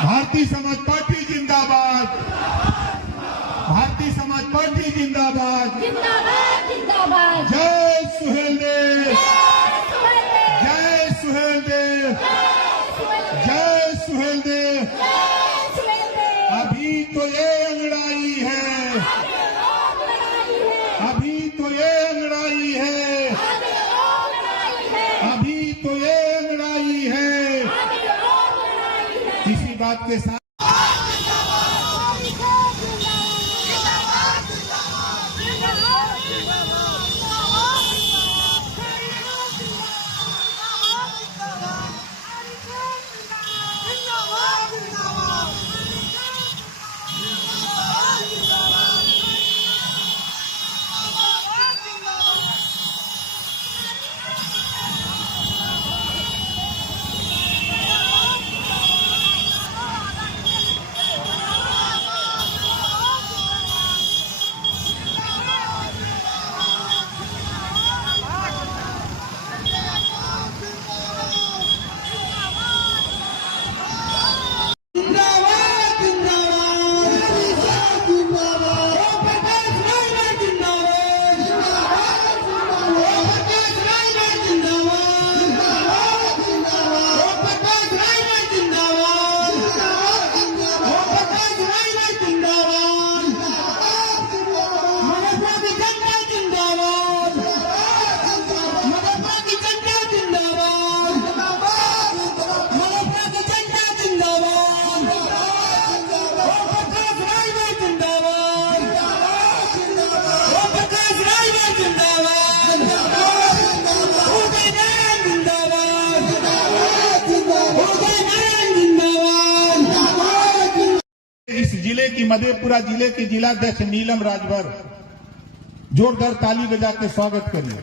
Bharatiya Samaj party जिंदाबाद, Bharatiya Samaj party जिंदाबाद, जिंदाबाद जिंदाबाद। जय सुहेलदेव, जय सुहेलदेव, जय सुहेलदेव। अभी तो ये अंगड़ाई है, अभी तो ये अंगड़ाई है, अभी तो ये अंगड़ाई है। इसी बात के साथ इस जिले की मधेपुरा जिले के जिलाध्यक्ष नीलम राजभर जोरदार ताली बजा के स्वागत करिए।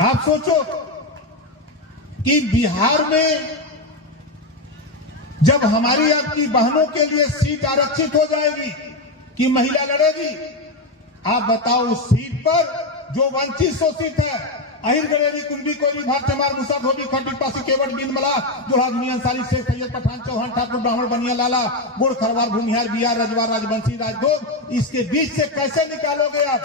आप सोचो कि बिहार में जब हमारी आपकी बहनों के लिए सीट आरक्षित हो जाएगी कि महिला लड़ेगी, आप बताओ उस सीट पर जो वंचित शोषित है अहिर गलेरी कुंभी कोयली भार चमार मुसा धोबी खटी पासी केवट बिंद मला जोड़ा दुनिया सारी शेख सैयद पठान चौहान ठाकुर ब्राह्मण बनिया लाला गुड़ खरवार भूमिहार बिहार रजवार राजवंशी राजदोग, इसके बीच से कैसे निकालोगे आप?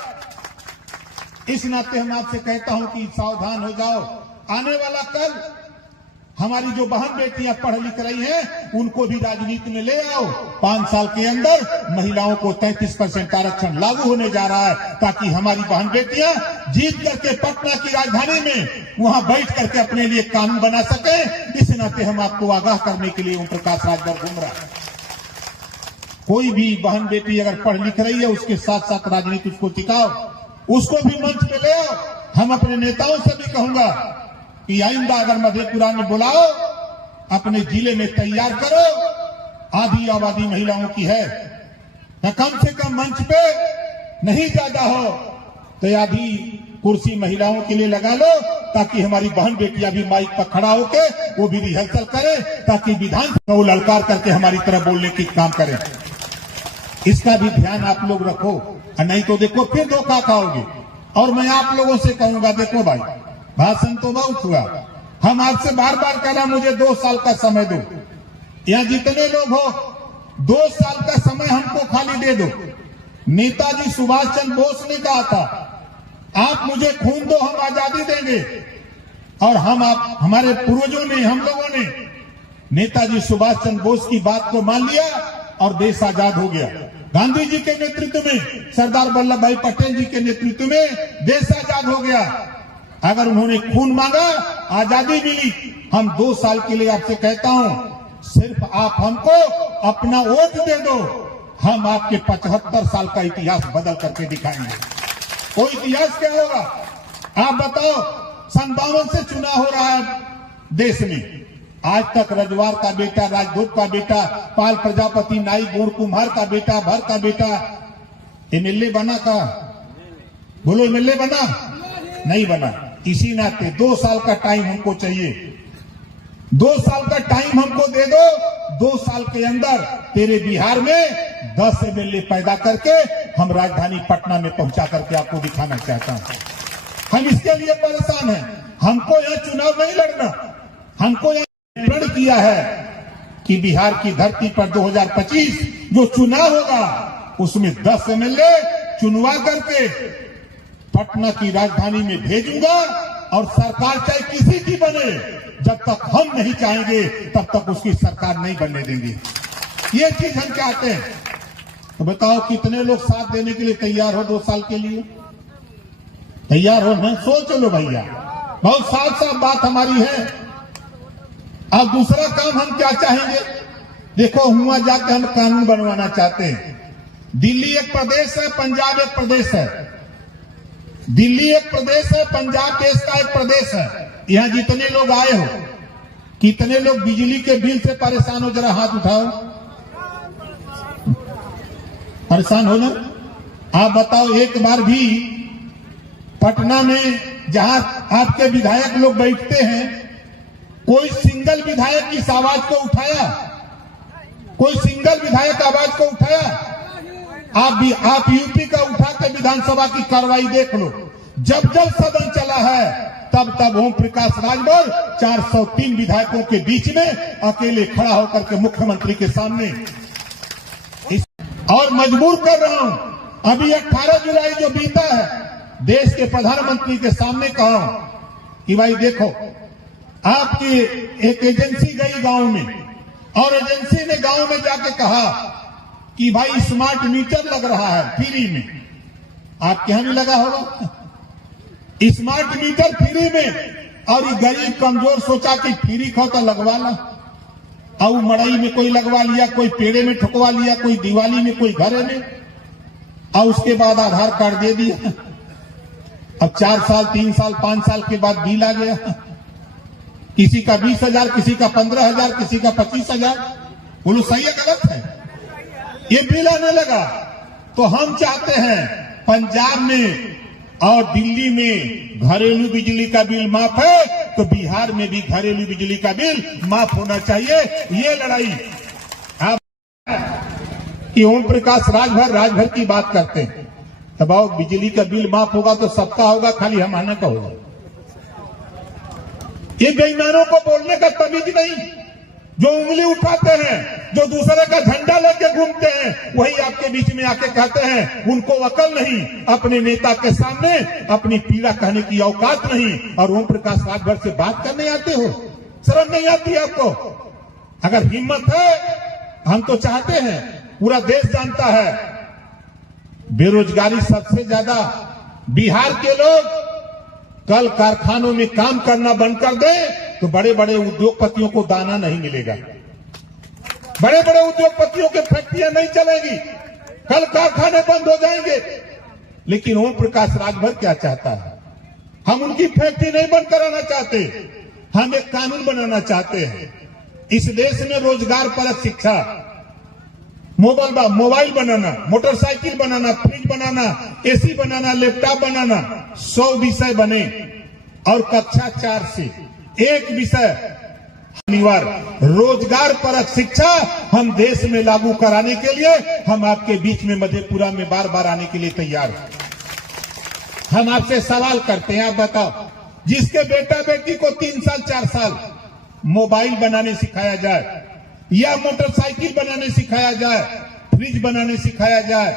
इस नाते हम आपसे कहता हूं कि सावधान हो जाओ। आने वाला कल हमारी जो बहन बेटियां पढ़ लिख रही हैं उनको भी राजनीति में ले आओ। 5 साल के अंदर महिलाओं को 33% आरक्षण लागू होने जा रहा है, ताकि हमारी बहन बेटियां जीत करके पटना की राजधानी में वहां बैठ करके अपने लिए कानून बना सके। इस नाते हम आपको आगाह करने के लिए ओम प्रकाश राजभर घूम रहा है। कोई भी बहन बेटी अगर पढ़ लिख रही है उसके साथ साथ राजनीति उसको टिकाओ, उसको भी मंच पे ले आओ। हम अपने नेताओं से भी कहूंगा कि आइंदा अगर मधेपुरा में बुलाओ, अपने जिले में तैयार करो। आधी आबादी महिलाओं की है, न कम से कम मंच पे नहीं ज्यादा हो तो आधी कुर्सी महिलाओं के लिए लगा लो, ताकि हमारी बहन बेटियां भी माइक पर खड़ा होके वो भी रिहर्सल करे, ताकि विधानसभा को ललकार करके हमारी तरफ बोलने की काम करें। इसका भी ध्यान आप लोग रखो, नहीं तो देखो फिर धोखा खाओगे। और मैं आप लोगों से कहूंगा, देखो भाई भाषण तो बहुत हुआ, हम आपसे बार बार कहना मुझे 2 साल का समय दो। यहाँ जितने लोग हो 2 साल का समय हमको खाली दे दो। नेताजी सुभाष चंद्र बोस ने कहा था, आप मुझे खून दो हम आजादी देंगे। और हम आप हमारे पूर्वजों ने, हम लोगों ने नेताजी सुभाष चंद्र बोस की बात को मान लिया और देश आजाद हो गया। गांधी जी के नेतृत्व में, सरदार वल्लभ भाई पटेल जी के नेतृत्व में देश आजाद हो गया। अगर उन्होंने खून मांगा, आजादी मिली। हम 2 साल के लिए आपसे कहता हूं, सिर्फ आप हमको अपना वोट दे दो, हम आपके 75 साल का इतिहास बदल करके दिखाएंगे। वो इतिहास क्या होगा आप बताओ? सन 52 से चुनाव हो रहा है देश में, आज तक रजवार का बेटा, राजदूत का बेटा, पाल प्रजापति, नाई, गोड़ कुम्हार का बेटा, भर का बेटा एमएलए बना का? बोलो, एमएलए बना? नहीं बना। इसी नाते 2 साल का टाइम हमको चाहिए। 2 साल का टाइम हमको दे दो। 2 साल के अंदर तेरे बिहार में 10 एमएलए पैदा करके हम राजधानी पटना में पहुंचा करके आपको दिखाना चाहता हूं। हम इसके लिए परेशान हैं। हमको यह चुनाव नहीं लड़ना, हमको यह प्रण किया है कि बिहार की धरती पर 2025 जो चुनाव होगा उसमें 10 एमएलए चुनवा करके पटना की राजधानी में भेजूंगा और सरकार चाहे किसी की बने, जब तक हम नहीं चाहेंगे तब तक उसकी सरकार नहीं बनने देंगे। ये चीज हम चाहते हैं। तो बताओ कितने लोग साथ देने के लिए तैयार हो 2 साल के लिए? तैयार हो ना? सोच लो भैया, बहुत साफ साफ बात हमारी है। अब दूसरा काम हम क्या चाहेंगे? देखो, हुआ जाके हम कानून बनवाना चाहते हैं। दिल्ली एक प्रदेश है, पंजाब एक प्रदेश है। दिल्ली एक प्रदेश है, पंजाब देश का एक प्रदेश है। यहां जितने लोग आए हो, कितने लोग बिजली के बिल से परेशान हो? जरा हाथ उठाओ। परेशान हो ना? आप बताओ, एक बार भी पटना में जहां आपके विधायक लोग बैठते हैं, कोई सिंगल विधायक इस आवाज को उठाया? कोई सिंगल विधायक आवाज को उठाया? आप यूपी का उठा के विधानसभा की कार्रवाई देख लो। जब जब सदन चला है तब तब ओम प्रकाश राजभर 403 विधायकों के बीच में अकेले खड़ा होकर के मुख्यमंत्री के सामने और मजबूर कर रहा हूं। अभी 18 जुलाई जो बीता है, देश के प्रधानमंत्री के सामने कहा कि भाई देखो, आपकी एक एजेंसी गई गांव में और एजेंसी ने गांव में जाके कहा कि भाई स्मार्ट मीटर लग रहा है फ्री में। आपके यहां भी लगा होगा स्मार्ट मीटर फ्री में, और ये गरीब कमजोर सोचा कि फ्री खो तो लगवा ला। और मड़ई में कोई लगवा लिया, कोई पेड़े में ठुकवा लिया, कोई दिवाली में, कोई घरे में, और उसके बाद आधार कार्ड दे दिया। अब 4 साल, 3 साल, 5 साल के बाद बिल आ गया। किसी का 20,000, किसी का 15,000, किसी का 25,000। बोलो सही है गलत है? ये बिल आने लगा। तो हम चाहते हैं पंजाब में और दिल्ली में घरेलू बिजली का बिल माफ है, तो बिहार में भी घरेलू बिजली का बिल माफ होना चाहिए। ये लड़ाई आप कि ओम प्रकाश राजभर की बात करते हैं। तब आओ, बिजली का बिल माफ होगा तो सबका होगा, खाली हमारा का होगा। ये बेईमानों को बोलने का तमीज नहीं। जो उंगली उठाते हैं, जो दूसरे का झंडा लेके घूमते हैं, वही आपके बीच में आके कहते हैं उनको अकल नहीं, अपने नेता के सामने अपनी पीड़ा कहने की औकात नहीं, और ओम प्रकाश राजभर से बात करने आते हो? शर्म नहीं आती आपको? अगर हिम्मत है, हम तो चाहते हैं, पूरा देश जानता है बेरोजगारी सबसे ज्यादा। बिहार के लोग कल कारखानों में काम करना बंद कर दे तो बड़े बड़े उद्योगपतियों को दाना नहीं मिलेगा। बड़े बड़े उद्योगपतियों के फैक्ट्रियां नहीं चलेगी, कल कारखाने बंद हो जाएंगे। लेकिन ओम प्रकाश राजभर क्या चाहता है? हम उनकी फैक्ट्री नहीं बंद कराना चाहते, हम एक कानून बनाना चाहते हैं। इस देश में रोजगार परक शिक्षा, मोबाइल बनाना, मोटरसाइकिल बनाना, फ्रिज बनाना, एसी बनाना, लैपटॉप बनाना, 100 विषय बने, और कक्षा 4 से एक विषय अनिवार्य रोजगार परक शिक्षा हम देश में लागू कराने के लिए हम आपके बीच में मधेपुरा में बार बार आने के लिए तैयार हैं। हम आपसे सवाल करते हैं, आप बताओ, जिसके बेटा बेटी को 3 साल 4 साल मोबाइल बनाने सिखाया जाए, या मोटरसाइकिल बनाने सिखाया जाए, फ्रिज बनाने सिखाया जाए,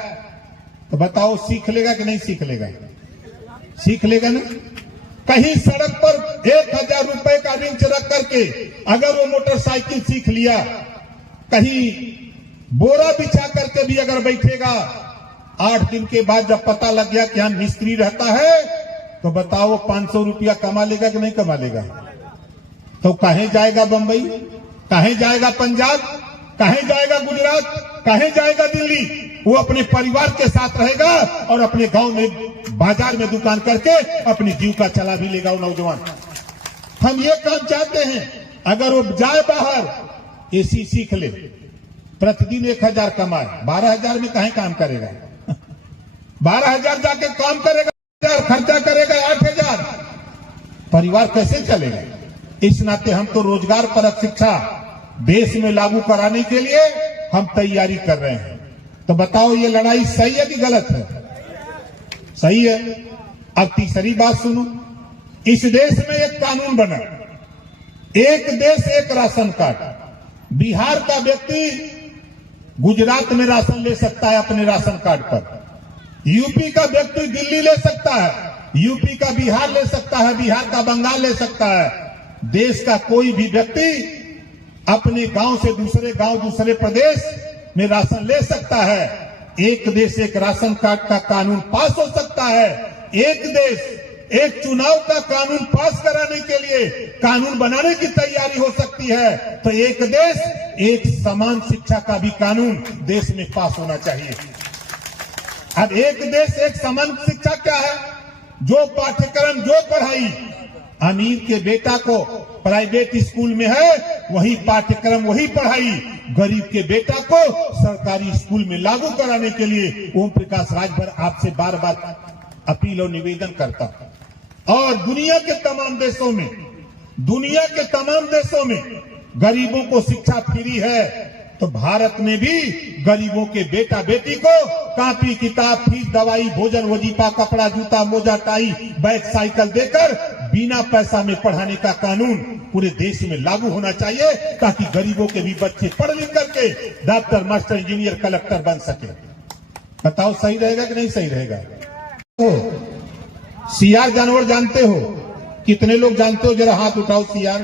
तो बताओ सीख लेगा कि नहीं सीख लेगा? सीख लेगा ना? कहीं सड़क पर 1,000 रुपए का रिंच रख करके अगर वो मोटरसाइकिल सीख लिया, कहीं बोरा बिछा करके भी अगर बैठेगा, 8 दिन के बाद जब पता लग गया कि हम मिस्त्री रहता है, तो बताओ 500 रुपया कमा लेगा कि नहीं कमा लेगा? तो कहीं जाएगा बंबई, कहीं जाएगा पंजाब, कहीं जाएगा गुजरात, कहीं जाएगा दिल्ली? वो अपने परिवार के साथ रहेगा और अपने गांव में बाजार में दुकान करके अपनी जीविका चला भी लेगा वो नौजवान। हम ये काम चाहते हैं, अगर वो जाए बाहर, एसी सीख ले, प्रतिदिन 1,000 कमाए, 12,000 में कहीं काम करेगा? 12,000 जाके काम करेगा, खर्चा करेगा 8,000, परिवार कैसे चलेगा? इस नाते हम तो रोजगार परक शिक्षा देश में लागू कराने के लिए हम तैयारी कर रहे हैं। तो बताओ, ये लड़ाई सही है कि गलत है? सही है। अब तीसरी बात सुनो, इस देश में एक कानून बना, एक देश एक राशन कार्ड। बिहार का व्यक्ति गुजरात में राशन ले सकता है अपने राशन कार्ड पर, यूपी का व्यक्ति दिल्ली ले सकता है, यूपी का बिहार ले सकता है, बिहार का बंगाल ले सकता है। देश का कोई भी व्यक्ति अपने गांव से दूसरे गांव, दूसरे प्रदेश में राशन ले सकता है। एक देश एक राशन कार्ड का कानून पास हो सकता है। एक देश एक चुनाव का कानून पास कराने के लिए कानून बनाने की तैयारी हो सकती है। तो एक देश एक समान शिक्षा का भी कानून देश में पास होना चाहिए। अब एक देश एक समान शिक्षा क्या है? जो पाठ्यक्रम, जो पढ़ाई अमीर के बेटा को प्राइवेट स्कूल में है, वही पाठ्यक्रम, वही पढ़ाई गरीब के बेटा को सरकारी स्कूल में लागू कराने के लिए ओम प्रकाश राजभर आपसे बार बार अपील और निवेदन करता हूं। और दुनिया के तमाम देशों में गरीबों को शिक्षा फ्री है, तो भारत में भी गरीबों के बेटा बेटी को कॉपी किताब, फीस, दवाई, भोजन, वजीफा, कपड़ा, जूता, मोजा, टाई, बैग, साइकिल देकर बिना पैसा में पढ़ाने का कानून पूरे देश में लागू होना चाहिए, ताकि गरीबों के भी बच्चे पढ़ लिख करके डॉक्टर, मास्टर, इंजीनियर, कलेक्टर बन सके। बताओ सही रहेगा कि नहीं सही रहेगा? तो सियार जानवर जानते हो? कितने लोग जानते हो? जरा हाथ उठाओ। सियार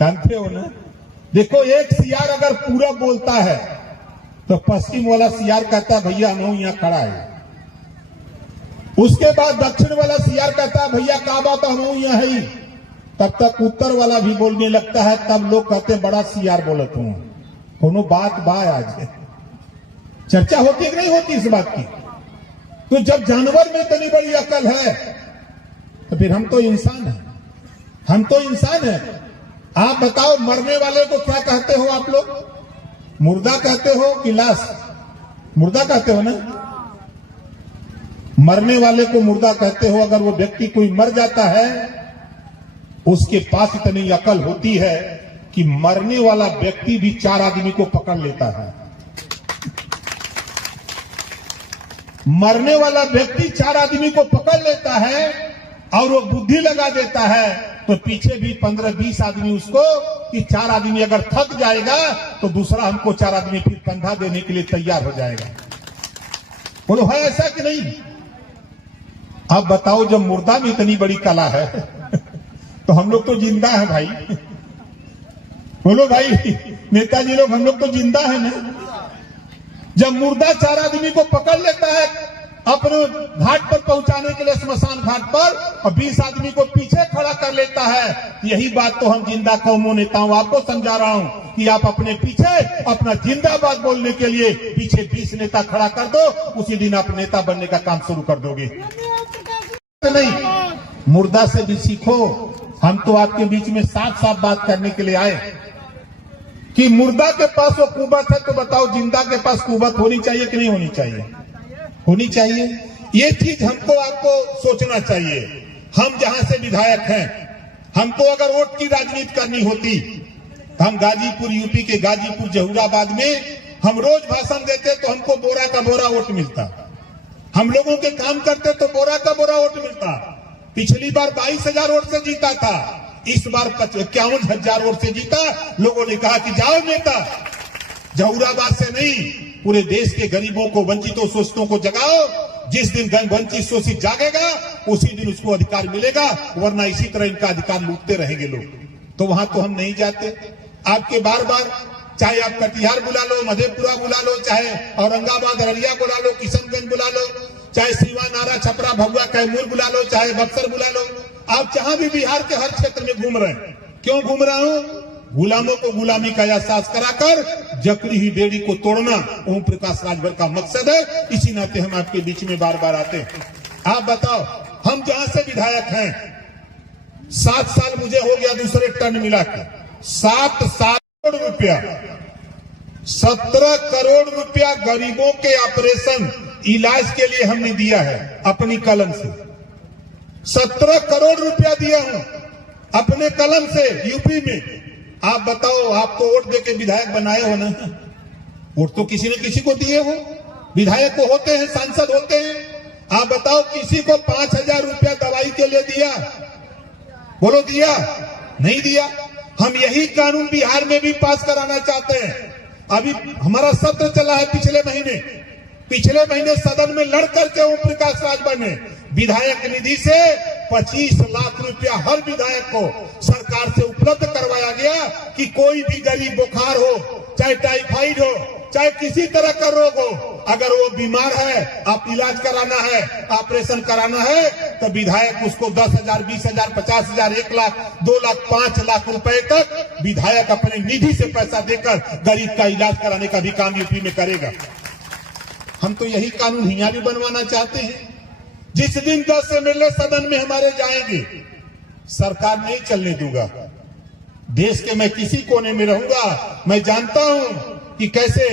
जानते हो ना? देखो, एक सियार अगर पूरा बोलता है तो पश्चिम वाला सियार कहता है भैया हम यहाँ खड़ा है। उसके बाद दक्षिण वाला सियार कहता है भैया का बात हम यहाँ है। तब तक उत्तर वाला भी बोलने लगता है, तब लोग कहते हैं बड़ा सियार बोलत हूं। दोनों बात आज चर्चा होती कि नहीं होती इस बात की? तो जब जानवर में इतनी बड़ी अकल है तो फिर हम तो इंसान हैं। आप बताओ, मरने वाले को क्या कहते हो आप लोग? मुर्दा कहते हो कि लाश? मुर्दा कहते हो ना? मरने वाले को मुर्दा कहते हो। अगर वो व्यक्ति कोई मर जाता है, उसके पास इतनी अकल होती है कि मरने वाला व्यक्ति भी 4 आदमी को पकड़ लेता है। मरने वाला व्यक्ति 4 आदमी को पकड़ लेता है और वो बुद्धि लगा देता है, तो पीछे भी 15-20 आदमी उसको, कि 4 आदमी अगर थक जाएगा तो दूसरा हमको 4 आदमी फिर कंधा देने के लिए तैयार हो जाएगा। बोलो है ऐसा कि नहीं? अब बताओ, जब मुर्दा में इतनी बड़ी कला है तो हम लोग तो जिंदा है भाई। बोलो भाई, नेताजी लोग, हम लोग तो जिंदा है ना? जब मुर्दा 4 आदमी को पकड़ लेता है अपने घाट पर पहुंचाने के लिए, स्मशान घाट पर, और 20 आदमी को पीछे खड़ा कर लेता है, यही बात तो हम जिंदा कौमों नेताओं आपको समझा रहा हूं कि आप अपने पीछे अपना जिंदाबाद बोलने के लिए पीछे 20 नेता खड़ा कर दो, उसी दिन आप नेता बनने का काम शुरू कर दोगे। नहीं, मुर्दा से भी सीखो। हम तो आपके बीच में साफ साफ बात करने के लिए आए कि मुर्दा के पास वो कुवत है, तो बताओ जिंदा के पास कुवत होनी चाहिए कि नहीं होनी चाहिए? होनी चाहिए। ये चीज हमको आपको सोचना चाहिए। हम जहां से विधायक हैं, हमको अगर वोट की राजनीति करनी होती, हम गाजीपुर, यूपी के गाजीपुर, जहूराबाद में हम रोज भाषण देते तो हमको बोरा का बोरा वोट मिलता। हम लोगों के काम करते तो बोरा का बोरा वोट मिलता। पिछली बार 22,000 वोट से जीता था, इस बार 51,000 वोट से जीता। लोगों ने कहा कि जाओ नेता, जहूराबाद से नहीं, पूरे देश के गरीबों को, वंचितों, शोषितों को जगाओ। जिस दिन वंचित शोषित जागेगा उसी दिन उसको अधिकार मिलेगा, वरना इसी तरह इनका अधिकार लूटते रहेंगे लोग। तो वहां तो हम नहीं जाते। आपके बार बार, चाहे आप कटिहार बुला लो, मधेपुरा बुला लो, चाहे औरंगाबाद, अररिया बुला लो, किशनगंज बुला लो, चाहे सीवा, नारा, छपरा, भभुआ, कैमूर बुला लो, चाहे बक्सर बुला लो। आप जहां भी बिहार के हर क्षेत्र में घूम रहे हैं। क्यों घूम रहा हूं? गुलामों को गुलामी का एहसास कराकर जकड़ी ही बेड़ी को तोड़ना ओम प्रकाश राजभर का मकसद है। इसी नाते हम आपके बीच में बार बार आते हैं। आप बताओ, हम जहां से विधायक हैं, 7 साल मुझे हो गया दूसरे टर्न मिला के, 7 करोड़ रुपया, 17 करोड़ रुपया गरीबों के ऑपरेशन, इलाज के लिए हमने दिया है अपनी कलम से। 17 करोड़ रुपया दिया हूं अपने कलम से यूपी में। आप बताओ, आप तो वोट देके विधायक बनाए हो ना? वोट तो किसी न किसी को दिए हो। विधायक को होते हैं, सांसद होते हैं। आप बताओ, किसी को 5,000 रुपया दवाई के लिए दिया? बोलो दिया? नहीं दिया। हम यही कानून बिहार में भी पास कराना चाहते हैं। अभी हमारा सत्र चला है पिछले महीने सदन में लड़ करके ओम प्रकाश राजभर ने विधायक निधि से 25 लाख रुपया हर विधायक को सरकार से उपलब्ध करवाया गया कि कोई भी गरीब बुखार हो, चाहे टाइफाइड हो, चाहे किसी तरह का रोग हो, अगर वो बीमार है, आप इलाज कराना है, ऑपरेशन कराना है, तो विधायक उसको 10,000, 20,000, 50,000, 1 लाख, 2 लाख, 5 लाख रुपए तक विधायक अपने निधि से पैसा देकर गरीब का इलाज कराने का भी काम यूपी में करेगा। हम तो यही कानून यहाँ भी बनवाना चाहते हैं। जिस दिन 10 एमएलए सदन में हमारे जाएंगे, सरकार नहीं चलने दूंगा। देश के मैं किसी कोने में रहूंगा, मैं जानता हूं कि कैसे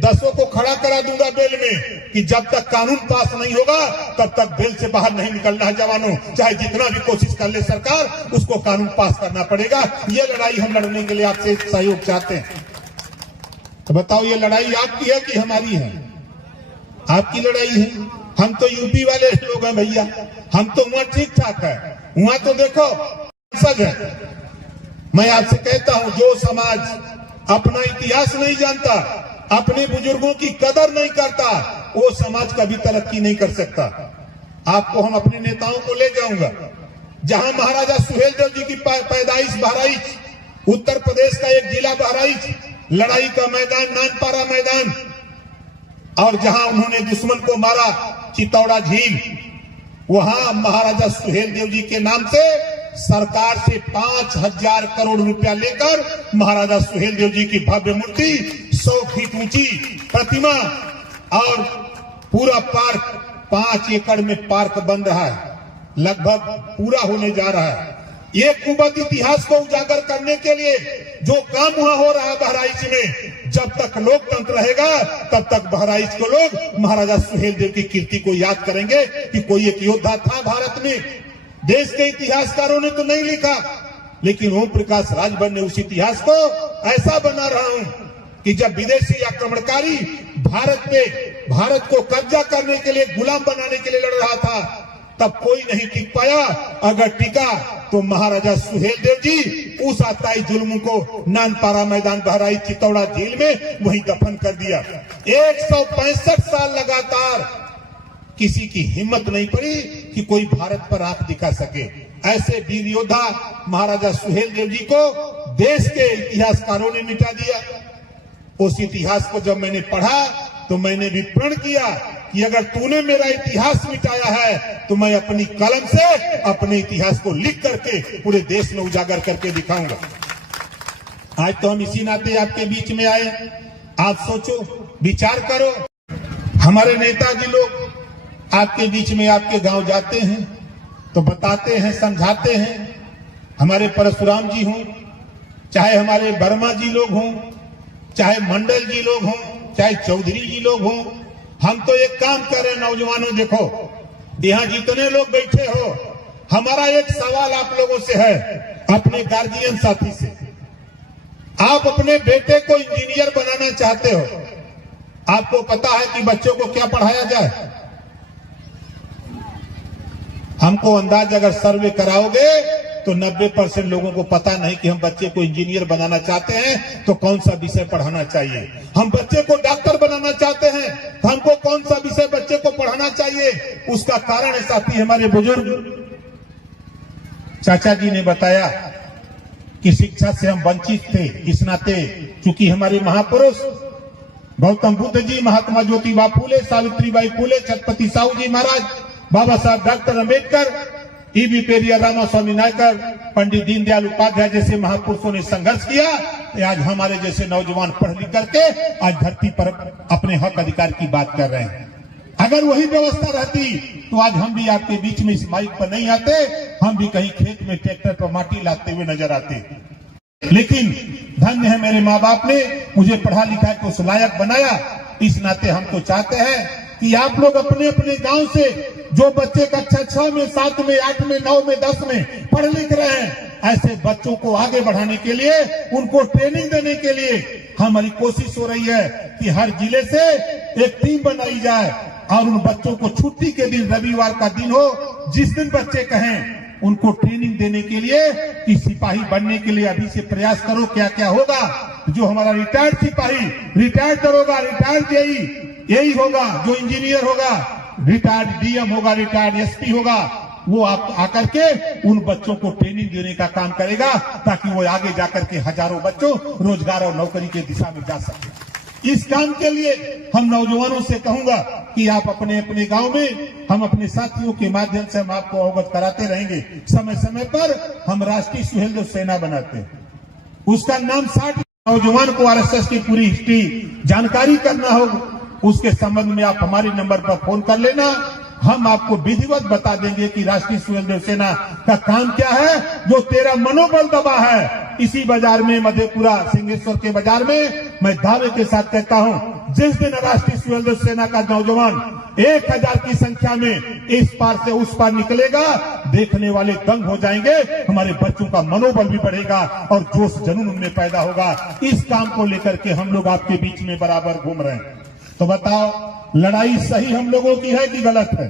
10 को खड़ा करा दूंगा बेल में कि जब तक कानून पास नहीं होगा तब तक बेल से बाहर नहीं निकलना है जवानों। चाहे जितना भी कोशिश कर ले सरकार, उसको कानून पास करना पड़ेगा। ये लड़ाई हम लड़ने के लिए आपसे सहयोग चाहते हैं। तो बताओ, ये लड़ाई आपकी है कि हमारी है? आपकी लड़ाई है। हम तो यूपी वाले लोग हैं भैया, हम तो वहां ठीक ठाक है। वहां तो देखो सच है। मैं आपसे कहता हूं, जो समाज अपना इतिहास नहीं जानता, अपने बुजुर्गों की कदर नहीं करता, वो समाज कभी तरक्की नहीं कर सकता। आपको हम अपने नेताओं को ले जाऊंगा जहां महाराजा सुहेलदेव जी की पैदाइश बहराइच, उत्तर प्रदेश का एक जिला बहराइच, लड़ाई का मैदान नानपारा मैदान, और जहां उन्होंने दुश्मन को मारा चितौड़ा झील, वहां महाराजा सुहेलदेव जी के नाम से सरकार से 5,000 करोड़ रुपया लेकर महाराजा सुहेलदेव जी की भव्य मूर्ति, 100 फीट ऊंची प्रतिमा, और पूरा पार्क 5 एकड़ में पार्क बन रहा है, लगभग पूरा होने जा रहा है। ये कुबत इतिहास को उजागर करने के लिए जो काम वहां हो रहा है बहराइच में, जब तक लोकतंत्र रहेगा तब तक बहराइच को लोग महाराजा सुहेलदेव की कीर्ति को याद करेंगे कि कोई एक योद्धा था भारत में। देश के इतिहासकारों ने तो नहीं लिखा, लेकिन ओम प्रकाश राजभर ने उस इतिहास को ऐसा बना रहा हूं कि जब विदेशी आक्रमणकारी भारत को कब्जा करने के लिए, गुलाम बनाने के लिए लड़ रहा था, तब कोई नहीं टिक पाया। अगर टिका तो महाराजा सुहेलदेव जी उस आताई जुल्म को नानपारा मैदान बहराइच चितौड़ा झील में वहीं दफन कर दिया। 165 साल लगातार किसी की हिम्मत नहीं पड़ी कि कोई भारत पर आंख दिखा सके। ऐसे वीर योद्धा महाराजा सुहेलदेव जी को देश के इतिहासकारों ने मिटा दिया। उस इतिहास को जब मैंने पढ़ा तो मैंने भी प्रण किया कि अगर तूने मेरा इतिहास मिटाया है तो मैं अपनी कलम से अपने इतिहास को लिख करके पूरे देश में उजागर करके दिखाऊंगा। आज तो हम इसी नाते आपके बीच में आए। आप सोचो, विचार करो, हमारे नेताजी लोग आपके बीच में, आपके गांव जाते हैं तो बताते हैं, समझाते हैं। हमारे परशुराम जी हों, चाहे हमारे वर्मा जी लोग हों, चाहे मंडल जी लोग हों, चाहे चौधरी जी लोग हों, हम तो एक काम करें नौजवानों, देखो यहाँ जितने लोग बैठे हो, हमारा एक सवाल आप लोगों से है, अपने गार्जियन साथी से। आप अपने बेटे को इंजीनियर बनाना चाहते हो, आपको पता है कि बच्चों को क्या पढ़ाया जाए? हमको अंदाज अगर सर्वे कराओगे तो 90% लोगों को पता नहीं कि हम बच्चे को इंजीनियर बनाना चाहते हैं तो कौन सा विषय पढ़ाना चाहिए। हम बच्चे को डॉक्टर बनाना चाहते हैं तो हमको कौन सा विषय बच्चे को पढ़ाना चाहिए। उसका कारण है साथी, हमारे बुजुर्ग चाचा जी ने बताया कि शिक्षा से हम वंचित थे। इस नाते चूंकि हमारे महापुरुष गौतम बुद्ध जी, महात्मा ज्योतिबा फूले, सावित्रीबाई फूले, छत्रपति साहू जी महाराज, बाबा साहब डॉक्टर अम्बेडकर, ईबी पेरिया, रामास्वामी नायकर, पंडित दीनदयाल उपाध्याय जैसे महापुरुषों ने संघर्ष किया, आज हमारे जैसे नौजवान पढ़ लिख करके आज धरती पर अपने हक अधिकार की बात कर रहे हैं। अगर वही व्यवस्था रहती तो आज हम भी आपके बीच में इस माइक पर नहीं आते, हम भी कहीं खेत में ट्रैक्टर पर माटी लाते हुए नजर आते। लेकिन धन्य है मेरे माँ बाप ने मुझे पढ़ा लिखा के उस लायक बनाया। इस नाते हम तो चाहते हैं कि आप लोग अपने अपने गांव से जो बच्चे कक्षा 6 में, 7 में, 8 में, 9 में, 10 में पढ़ लिख रहे हैं, ऐसे बच्चों को आगे बढ़ाने के लिए, उनको ट्रेनिंग देने के लिए हमारी कोशिश हो रही है कि हर जिले से एक टीम बनाई जाए और उन बच्चों को छुट्टी के दिन, रविवार का दिन हो, जिस दिन बच्चे कहें उनको ट्रेनिंग देने के लिए कि सिपाही बनने के लिए अभी से प्रयास करो। क्या क्या होगा, जो हमारा रिटायर्ड सिपाही, रिटायर्ड दरोगा, रिटायर्ड जेई, यही होगा, जो इंजीनियर होगा, रिटायर्ड डीएम होगा, रिटायर्ड एसपी होगा, वो आकर के उन बच्चों को ट्रेनिंग देने का काम करेगा ताकि वो आगे जाकर के हजारों बच्चों रोजगार और नौकरी के दिशा में जा सके। इस काम के लिए हम नौजवानों से कहूंगा कि आप अपने अपने गांव में, हम अपने साथियों के माध्यम से हम आपको अवगत कराते रहेंगे। समय समय पर हम राष्ट्रीय सुहेलदेव सेना बनाते हैं, उसका नाम 60 नौजवान को आरएसएस की पूरी हिस्ट्री जानकारी करना होगा। उसके संबंध में आप हमारे नंबर पर फोन कर लेना, हम आपको विधिवत बता देंगे कि राष्ट्रीय सुहेलदेव सेना का काम क्या है। जो तेरा मनोबल दबा है इसी बाजार में, मधेपुरा सिंहेश्वर के बाजार में, मैं दावे के साथ कहता हूं, जिस दिन राष्ट्रीय सुहेलदेव सेना का नौजवान 1000 की संख्या में इस पार से उस पार निकलेगा, देखने वाले दंग हो जाएंगे, हमारे बच्चों का मनोबल भी बढ़ेगा और जोश जुनून उनमें पैदा होगा। इस काम को लेकर के हम लोग आपके बीच में बराबर घूम रहे हैं। तो बताओ, लड़ाई सही हम लोगों की है कि गलत है?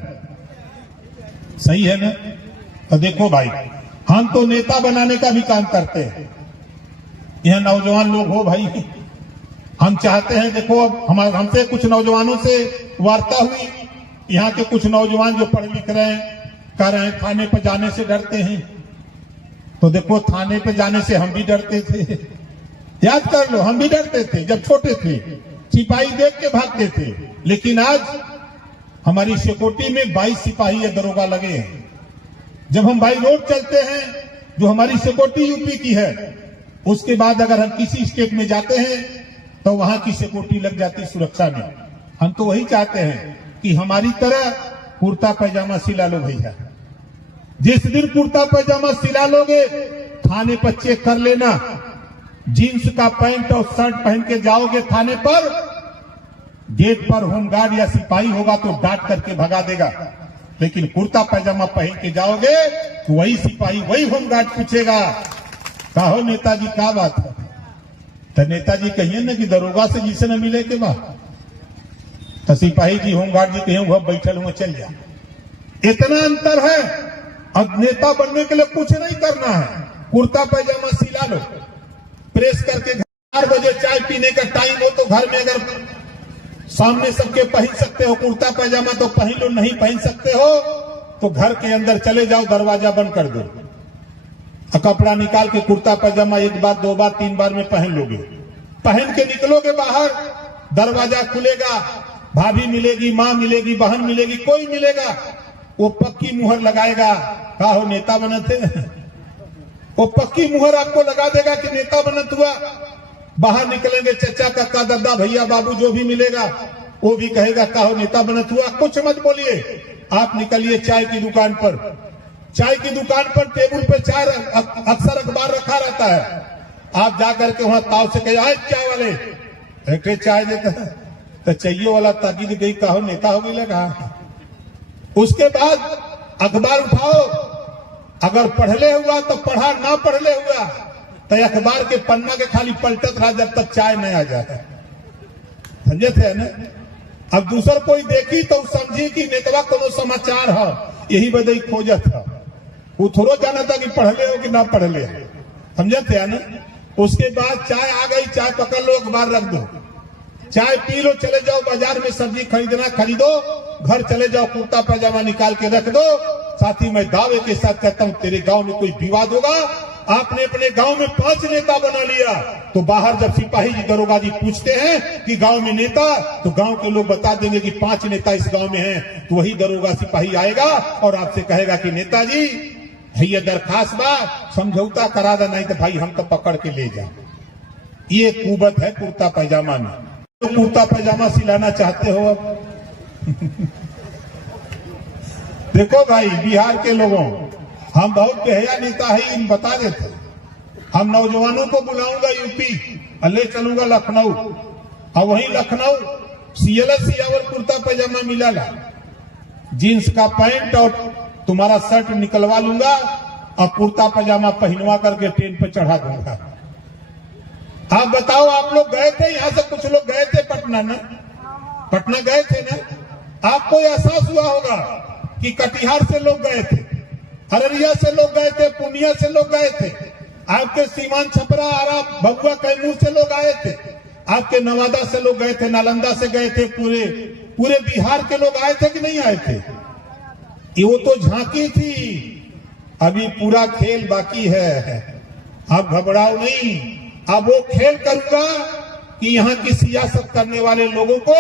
सही है ना? तो देखो भाई, हम तो नेता बनाने का भी काम करते हैं। यह नौजवान लोग हो भाई, हम चाहते हैं, देखो अब हमसे कुछ नौजवानों से वार्ता हुई, यहाँ के कुछ नौजवान जो पढ़ लिख रहे हैं, कह रहे हैं थाने पर जाने से डरते हैं। तो देखो, थाने पर जाने से हम भी डरते थे, याद कर लो, हम भी डरते थे जब छोटे थे, सिपाही देख के भागते थे। लेकिन आज हमारी सिक्योरिटी में 22 सिपाही या दरोगा लगे हैं। जब हम बाई रोड चलते हैं, जो हमारी सिक्योरिटी यूपी की है, उसके बाद अगर हम किसी स्टेट में जाते हैं तो वहां की सिक्योरिटी लग जाती सुरक्षा में। हम तो वही चाहते हैं कि हमारी तरह कुर्ता पैजामा सिला लो भैया। जिस दिन कुर्ता पैजामा सिला लोगे, थाने पर चेक कर लेना, जीन्स का पैंट और शर्ट पहन के जाओगे थाने पर, गेट पर होमगार्ड या सिपाही होगा तो डांट करके भगा देगा। लेकिन कुर्ता पैजामा पहन के जाओगे तो वही सिपाही, वही होमगार्ड पूछेगा, कहो नेताजी क्या बात है? तो नेताजी कहिए ना कि दरोगा से जिसे न मिले के बाद, तो सिपाही जी, होमगार्ड जी कहिए वह बैठल हुआ चल जा। इतना अंतर है। अब नेता बनने के लिए कुछ नहीं करना है, कुर्ता पैजामा सिला लो, प्रेस करके 4 बजे चाय पीने का टाइम हो तो घर में अगर सामने सबके पहन सकते हो कुर्ता पैजामा तो पहन लो, नहीं पहन सकते हो तो घर के अंदर चले जाओ, दरवाजा बंद कर दो, कपड़ा निकाल के कुर्ता पैजामा 1 बार 2 बार 3 बार में पहन लोगे। पहन के निकलोगे बाहर, दरवाजा खुलेगा, भाभी मिलेगी, माँ मिलेगी, बहन मिलेगी, कोई मिलेगा, वो पक्की मुहर लगाएगा, का हो नेता बनते। वो पक्की मुहर आपको लगा देगा कि नेता बनत हुआ। बाहर निकलेंगे, चचा काका दादा भैया बाबू जो भी मिलेगा वो भी कहेगा का हो नेता बनत हुआ। कुछ मत बोलिए, आप निकलिए चाय की दुकान पर। चाय की दुकान पर टेबल पे चाय अक्सर अखबार रखा रहता है, आप जाकर के वहां ताव से कहे, आए चाय वाले, एक चाय देता है तो चाहिए वाला ताकि गई, कहो नेता हो गई लगा। उसके बाद अखबार उठाओ, अगर पढ़ले हुआ तो पढ़ा, ना पढ़ले हुआ तो अखबार के पन्ना के खाली पलटत रहा जब तक चाय नहीं आ जाए। समझे थे ना? अब दूसर कोई देखी तो समझी कि नेतवा कोनो समाचार है, यही बदई खोजत है। वो थोड़ा जाना था कि पढ़ले हो कि ना पढ़ले। समझे थे ना? उसके बाद चाय आ गई, चाय पकड़ लो, अखबार रख दो, चाय पी लो, चले जाओ बाजार में सब्जी खरीदना खरीदो, घर चले जाओ, कुर्ता पैजामा निकाल के रख दो। साथ ही मैं दावे के साथ कहता हूं, तेरे गांव में कोई विवाद होगा, आपने अपने गांव में 5 नेता बना लिया तो बाहर जब सिपाही जी दरोगा जी पूछते हैं कि गांव में नेता, तो गांव के लोग बता देंगे कि 5 नेता इस गांव में हैं। तो वही दरोगा सिपाही आएगा और आपसे कहेगा कि नेताजी भैया दरखास्त बा, समझौता करा दे, नहीं तो भाई हम तो पकड़ के ले जाए। ये कुबत है कुर्ता पैजामा में। तो कुर्ता पैजामा सिलाना चाहते हो अब? देखो भाई, बिहार के लोगों, हम बहुत बेहया नेता है, इन बता देते। हम नौजवानों को बुलाऊंगा यूपी और ले चलूंगा लखनऊ, और वहीं लखनऊ सीएलएस सियावर कुर्ता पैजामा मिला ला, जीन्स का पैंट और तुम्हारा शर्ट निकलवा लूंगा और कुर्ता पैजामा पहनवा करके ट्रेन पर चढ़ा दूंगा। आप बताओ, आप लोग गए थे, यहां से कुछ लोग गए थे पटना ना, पटना गए थे ना? आपको एहसास हुआ होगा कि कटिहार से लोग गए थे, अररिया से लोग गए थे, पूर्णिया से लोग गए थे, आपके सीमान, छपरा, आरा, भभुआ, कैमूर से लोग आए थे, आपके नवादा से लोग गए थे, नालंदा से गए थे, पूरे बिहार के लोग आए थे कि नहीं आए थे? ये वो तो झांकी थी, अभी पूरा खेल बाकी है। आप घबराओ नहीं, अब वो खेल करूंगा कि यहाँ की सियासत करने वाले लोगों को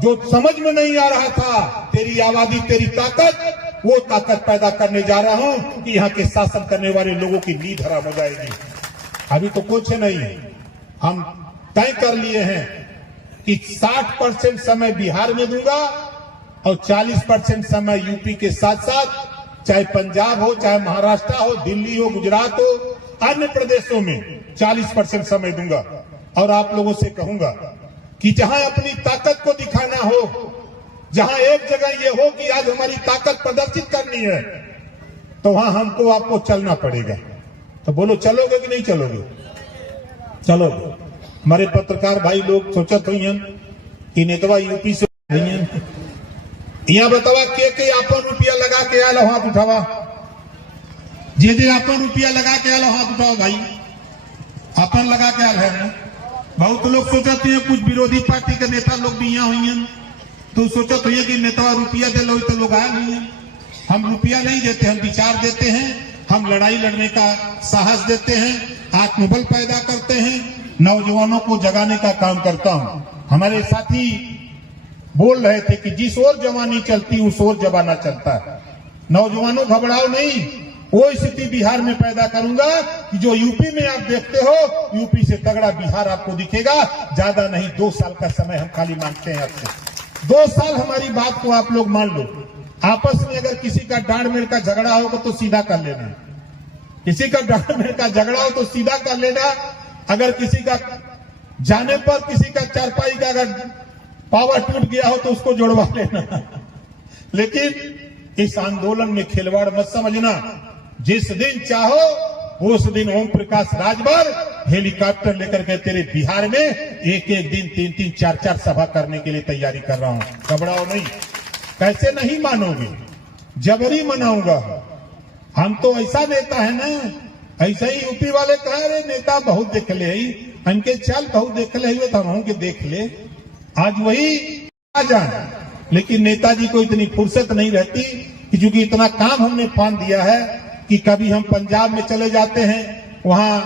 जो समझ में नहीं आ रहा था, तेरी आबादी तेरी ताकत, वो ताकत पैदा करने जा रहा हूं कि यहाँ के शासन करने वाले लोगों की नींद हराम हो जाएगी। अभी तो कुछ नहीं, हम तय कर लिए हैं कि 60% समय बिहार में दूंगा और 40% समय यूपी के साथ साथ, चाहे पंजाब हो, चाहे महाराष्ट्र हो, दिल्ली हो, गुजरात हो, अन्य प्रदेशों में 40% समय दूंगा। और आप लोगों से कहूंगा कि जहां अपनी ताकत को दिखाना हो, जहां एक जगह ये हो कि आज हमारी ताकत प्रदर्शित करनी है, तो वहां हमको आपको चलना पड़ेगा। तो बोलो, चलोगे कि नहीं चलोगे? चलोगे। हमारे पत्रकार भाई लोग सोचत हुई कि नेतवा यूपी से यहाँ बतावा के आपन रुपया लगा के आलो, हाथ उठावा। जे आपन रुपया लगा के आलो, हाथ उठाओ भाई। आपन लगा के आल है। बहुत लोग सोचते हैं, कुछ विरोधी पार्टी के नेता लोग भी यहाँ हुई हैं, तो सोचत हुई कि नेता रुपया दे लो तो लोग आए हुई हैं। हम रुपया नहीं देते, हम विचार देते हैं, हम लड़ाई लड़ने का साहस देते हैं, आत्मबल पैदा करते हैं, नौजवानों को जगाने का काम करता हूं। हमारे साथी बोल रहे थे कि जिस ओर जवानी चलती उस ओर जमाना चलता है। नौजवानों घबराओ नहीं, वो स्थिति बिहार में पैदा करूंगा कि जो यूपी में आप देखते हो, यूपी से तगड़ा बिहार आपको दिखेगा। ज्यादा नहीं, 2 साल का समय हम खाली मांगते हैं आपसे। 2 साल हमारी बात को आप लोग मान लो। आपस में अगर किसी का डांड मेड़ का झगड़ा होगा तो सीधा कर लेना, किसी का डांड मेड़ का झगड़ा हो तो सीधा कर लेना। अगर किसी का जाने पर किसी का चारपाई का अगर पावर टूट गया हो तो उसको जोड़वा लेना, लेकिन इस आंदोलन में खिलवाड़ मत समझना। जिस दिन चाहो उस दिन ओम प्रकाश राजभर हेलीकॉप्टर लेकर के तेरे बिहार में एक एक दिन 3-3, 4-4 सभा करने के लिए तैयारी कर रहा हूं। घबराओ नहीं। कैसे नहीं मानोगे? जबरी मनाऊंगा। हम तो ऐसा नेता है ना, ऐसा ही यूपी वाले कह रहे नेता बहुत देख ले, इनके चाल बहुत देख ले हुए, तो हम के देख ले। आज वही आ जाए, लेकिन नेताजी को इतनी फुर्सत नहीं रहती कि चूंकि इतना काम हमने फान दिया है कि कभी हम पंजाब में चले जाते हैं, वहां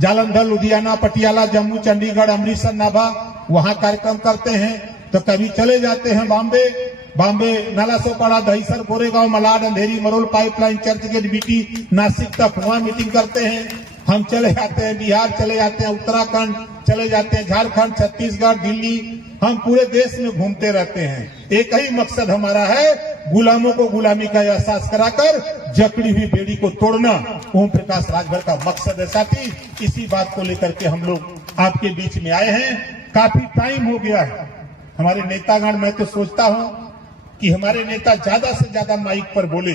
जालंधर, लुधियाना, पटियाला, जम्मू, चंडीगढ़, अमृतसर, नाभा, वहां कार्यक्रम करते हैं। तो कभी चले जाते हैं बॉम्बे, नालासोपारा, दहीसर, गोरेगांव, मलाड, अंधेरी, मरोल, पाइपलाइन, चर्चगेट, बीटी, नासिक तक वहां मीटिंग करते हैं। हम चले जाते हैं बिहार, चले जाते हैं उत्तराखंड, चले जाते हैं झारखंड, छत्तीसगढ़, दिल्ली। हम पूरे देश में घूमते रहते हैं। एक ही मकसद हमारा है, गुलामों को गुलामी का एहसास कराकर जकड़ी हुई बेड़ी को तोड़ना। ओम प्रकाश राजभर का मकसद है साथी। इसी बात को लेकर के हम लोग आपके बीच में आए हैं। काफी टाइम हो गया है हमारे नेतागण। मैं तो सोचता हूं कि हमारे नेता ज्यादा से ज्यादा माइक पर बोले,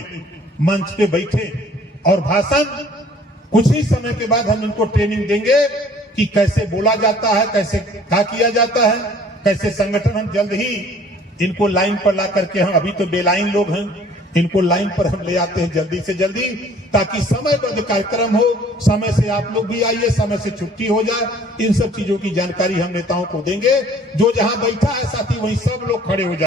मंच पे बैठे और भाषण। कुछ ही समय के बाद हम इनको ट्रेनिंग देंगे कि कैसे बोला जाता है, कैसे क्या किया जाता है, कैसे संगठन। हम जल्द ही इनको लाइन पर ला करके, हम अभी तो बेलाइन लोग हैं, इनको लाइन पर हम ले आते हैं जल्दी से जल्दी, ताकि समयबद्ध कार्यक्रम हो। समय से आप लोग भी आइए, समय से छुट्टी हो जाए। इन सब चीजों की जानकारी हम नेताओं को देंगे। जो जहां बैठा है साथी, वहीं सब लोग खड़े हो जाए।